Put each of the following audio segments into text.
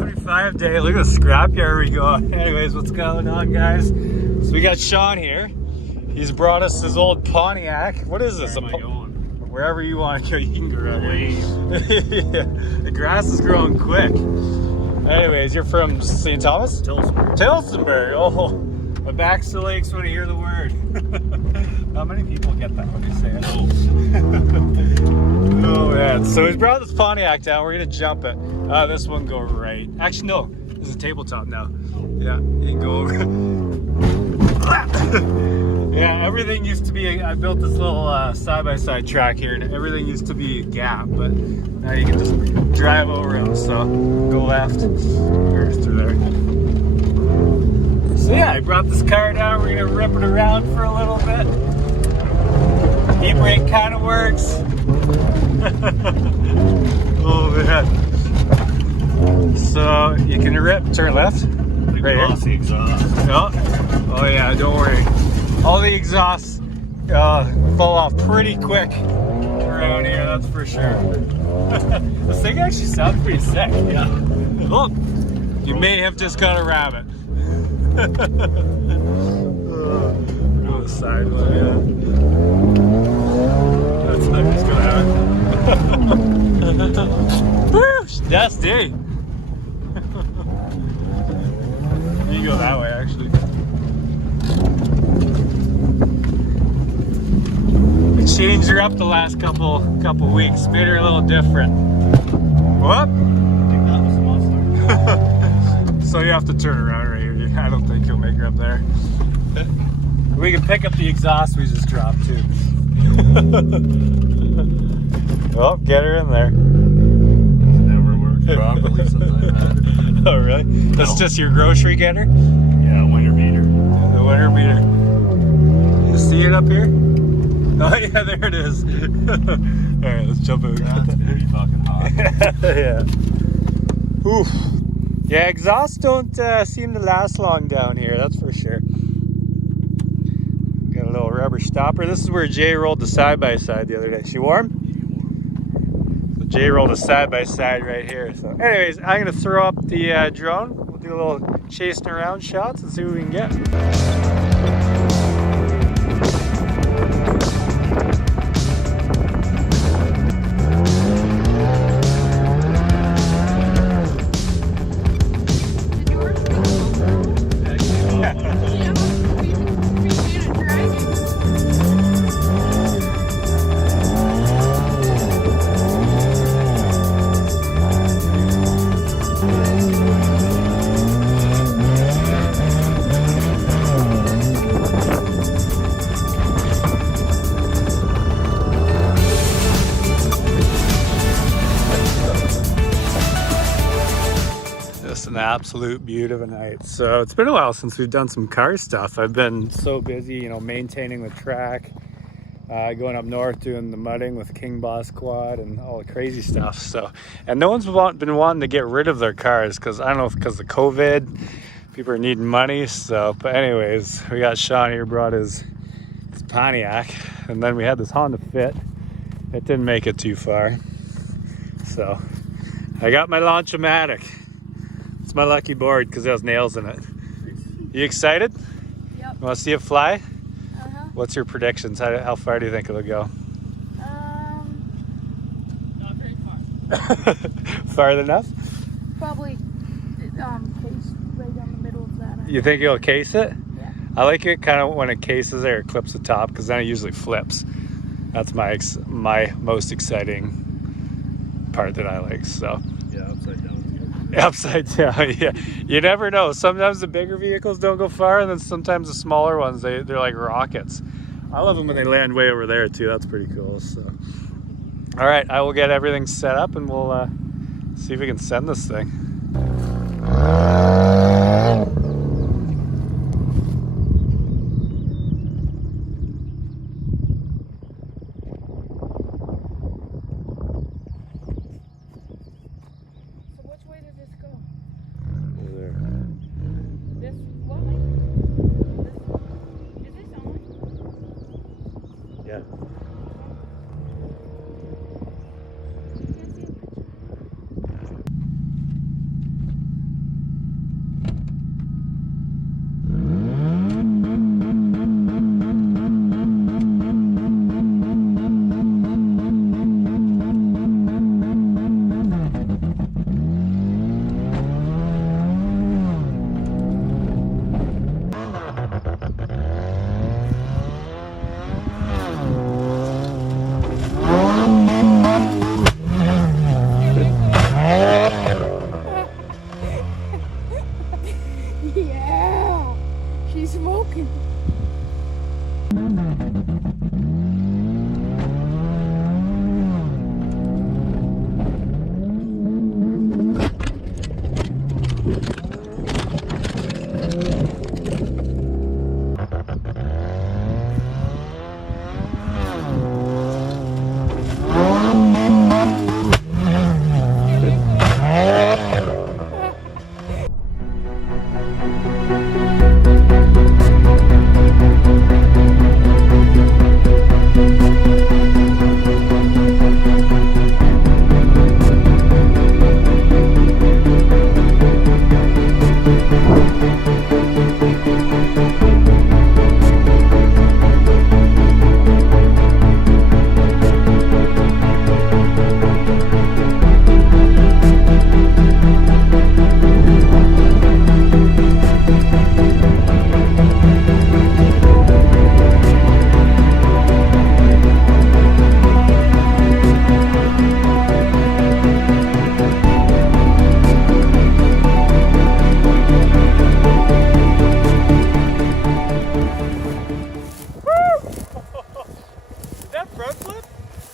75 day. Look at the scrapyard we go. Anyways, what's going on, guys? So we got Sean here. He's brought us his old Pontiac. What is this? Where am I going? Wherever you want to go, you can go right here. Yeah, the grass is growing quick. Anyways, you're from St. Thomas? Tillsonburg. Tillsonburg. Oh, my back still aches when I hear the word. How many people get that when they say it? Oh man. So he's brought this Pontiac down. We're gonna jump it. This one go right. Actually, no. This is a tabletop now. Yeah, you can go over. Yeah, everything used to be. I built this little side-by-side track here, and everything used to be a gap, but now you can just drive over them. So go left or through there. So yeah, I brought this car down. We're gonna rip it around for a little bit. E-brake kind of works. Oh man. So you can turn left. Right here. The exhaust. Oh yeah, don't worry. All the exhausts fall off pretty quick around here, that's for sure. This thing actually sounds pretty sick. Yeah. Look, you may have just got a rabbit. Go to the side one, yeah. That's not just gonna happen. Woo! Dusty. You go that way, actually. We changed her up the last couple weeks, made her a little different. What? I think that was the monster. So you have to turn around right here. I don't think you'll make her up there. We can pick up the exhaust we just dropped too. Well, get her in there. Never worked properly since I've had it. Oh really? That's just your grocery getter? Yeah, winter beater. The winter beater. You see it up here? Oh yeah, there it is. Alright, let's jump over. That's pretty fucking hot. Yeah. Oof. Yeah, exhausts don't seem to last long down here, that's for sure. Got a little rubber stopper. This is where Jay rolled the side-by-side the other day. She warm? So Jay rolled a side-by-side right here. So anyways, I'm going to throw up the drone. We'll do a little chasing around shots and see what we can get. An absolute beauty of a night. So it's been a while since we've done some car stuff. I've been so busy, you know, maintaining the track, going up north doing the mudding with King Boss Quad and all the crazy stuff. So, and no one's been wanting to get rid of their cars because I don't know if because of COVID, people are needing money. So, but anyways, we got Sean here, brought his Pontiac, and then we had this Honda Fit. It didn't make it too far. So I got my Launch-O-Matic. It's my lucky board because it has nails in it. You excited? Yep. Want to see it fly? Uh-huh. What's your predictions? How far do you think it'll go? Not very far. Far enough? Probably case right down the middle of that. You think it'll case it? Yeah. I like it kind of when it cases there, it clips the top because then it usually flips. That's my most exciting part that I like. So. Yeah, upside down. Upside down, yeah. You never know. Sometimes the bigger vehicles don't go far, and then sometimes the smaller ones, they're like rockets. I love them when they land way over there too. That's pretty cool. So, all right, I will get everything set up, and we'll see if we can send this thing. Yeah.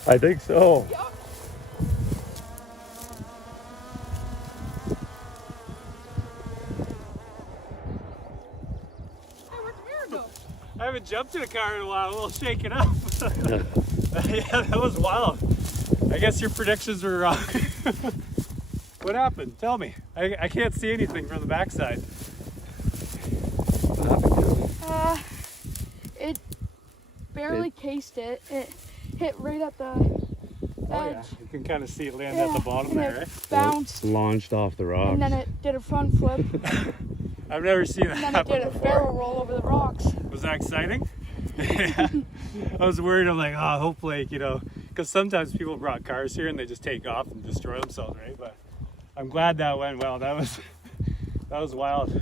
I think so. Yup. Hey, where'd the mirror go? I haven't jumped in a car in a while. We'll shake it up. Yeah, that was wild. I guess your predictions were wrong. What happened? Tell me. I can't see anything from the backside. It barely cased it. It hit right at the edge. Oh yeah, you can kind of see it land at the bottom and there, it right? bounced, Launched off the rocks. and then it did a front flip, I've never seen that and then it happen did a before. barrel roll over the rocks. Was that exciting? Yeah. I was worried. I'm like, oh, hopefully, you know, because sometimes people brought cars here and they just take off and destroy themselves, right? But I'm glad that went well. That was wild.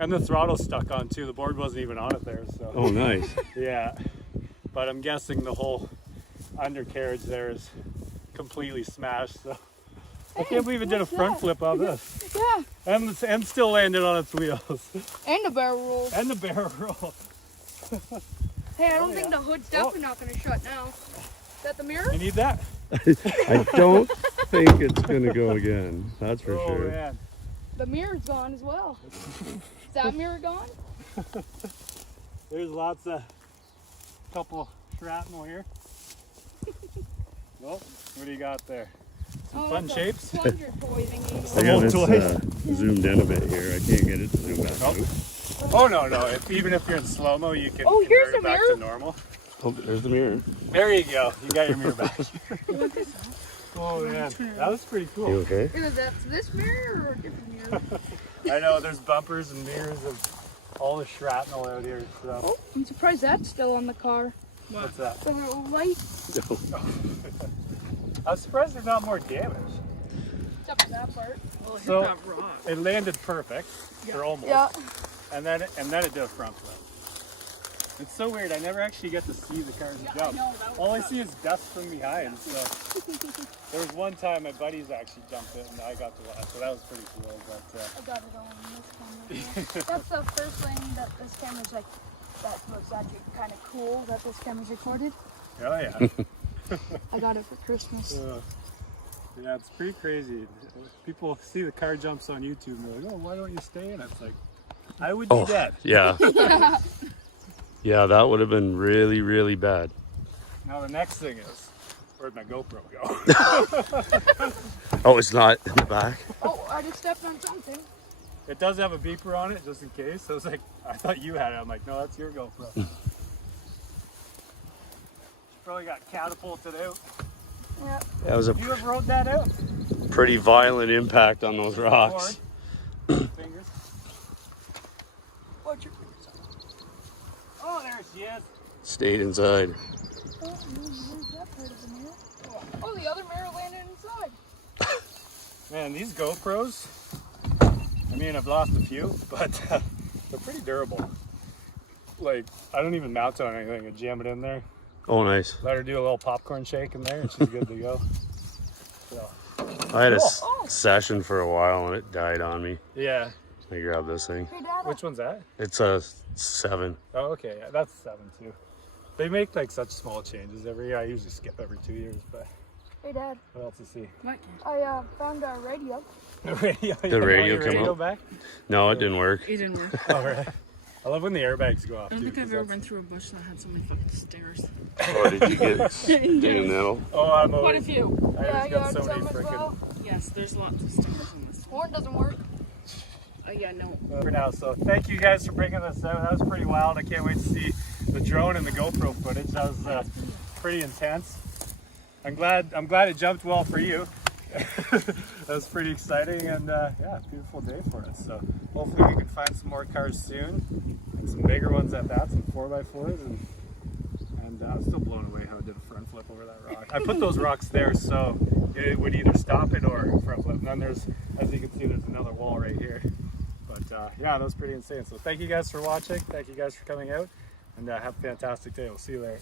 And the throttle's stuck on too. The board wasn't even on it there, so. Oh, nice. Yeah. But I'm guessing the whole undercarriage there is completely smashed. So I can't believe it did a what's front that? flip on this. Yeah, And still landed on its wheels. and a barrel roll. And the barrel roll. Hey, I don't think the hood's definitely not going to shut now. Is that the mirror? You need that? I don't think it's going to go again. That's for Oh sure. man. The mirror's gone as well. Is that mirror gone? There's lots of couple shrapnel here. Well, what do you got there? Some fun that's shapes? a plunger toy thingy. I got old this zoomed in a bit here. I can't get it to zoom back Oh. out. Oh no, even if you're in slow-mo, you can Oh, here's convert the it back mirror. to normal. Oh, there's the mirror. There you go. You got your mirror back. Oh man, that was pretty You cool. okay? Is that this mirror or a different mirror? I know there's bumpers and mirrors and all the shrapnel out here. So Oh, I'm surprised that's still on the car. what's that? The little light. I was surprised there's not more damage. Except for that part. So it landed perfect, or almost. Yeah. And then it did a front flip. It's so weird. I never actually get to see the cars jump. know, that was All I see is dust from behind. So there was one time my buddies actually jumped it, and I got to watch. So that was pretty cool. But I got it on this camera. That's the first thing that this camera's like, that looks actually kind of cool that this camera's recorded. oh yeah, I got it for Christmas. yeah, it's pretty crazy. People see the car jumps on YouTube and they're like, "Oh, why don't you stay in?" It's like, I would be dead. Yeah. Yeah, that would have been really, really bad. Now the next thing is, where'd my GoPro go? Oh, it's not in the back? Oh, I just stepped on something. It does have a beeper on it, just in case. So I was like, I thought you had it. I'm like, no, that's your GoPro. Probably got catapulted out. Yeah. That was a You ever rode that out? pretty violent impact on those rocks. Forward. Fingers. Watch your Oh, there she is. Stayed inside. Oh, where's that part of the mirror? Oh, the other mirror landed inside. Man, these GoPros, I mean, I've lost a few, but they're pretty durable. Like, I don't even mount it on anything. I jam it in there, Oh, nice. let her do a little popcorn shake in there, and she's good to go. So, I had a Oh. session for a while and it died on me. yeah. I grabbed this thing. Hey, Dad. Which one's that? It's a 7. Oh, okay. Yeah, that's 7 too. They make like such small changes every year. I usually skip every 2 years, but Hey, Dad. what else to see? What? I found our radio. The radio. The radio come radio out? back? No, it didn't work. It didn't work. All right. I love when the airbags go off. I don't too, think I've 'cause ever that's- been through a bush that had so many fucking stairs. Oh, did you get stinging nettle? Oh, I'm Quite a always. few. I Yeah, just I got got so many some as freaking. well. Yes, there's lots of stingers on this. Horn doesn't work. Oh yeah, no. For now, so thank you guys for bringing this out. That was pretty wild. I can't wait to see the drone and the GoPro footage. That was pretty intense. I'm glad it jumped well for you. That was pretty exciting, and yeah, beautiful day for us. So hopefully we can find some more cars soon, and some bigger ones at that, some 4x4s, and I'm still blown away how I did a front flip over that rock. I put those rocks there so it would either stop it or front flip. And then there's, as you can see, there's another wall right here. But yeah, that was pretty insane. So thank you guys for watching. Thank you guys for coming out, and have a fantastic day. We'll see you later.